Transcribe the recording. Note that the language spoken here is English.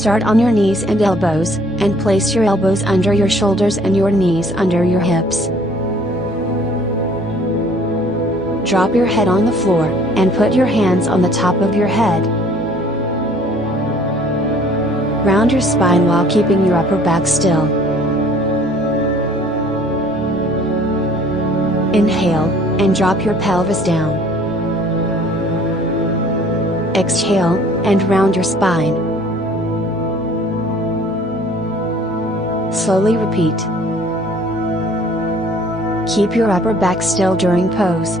Start on your knees and elbows, and place your elbows under your shoulders and your knees under your hips. Drop your head on the floor, and put your hands on the top of your head. Round your spine while keeping your upper back still. Inhale, and drop your pelvis down. Exhale, and round your spine. Slowly repeat. Keep your upper back still during pose.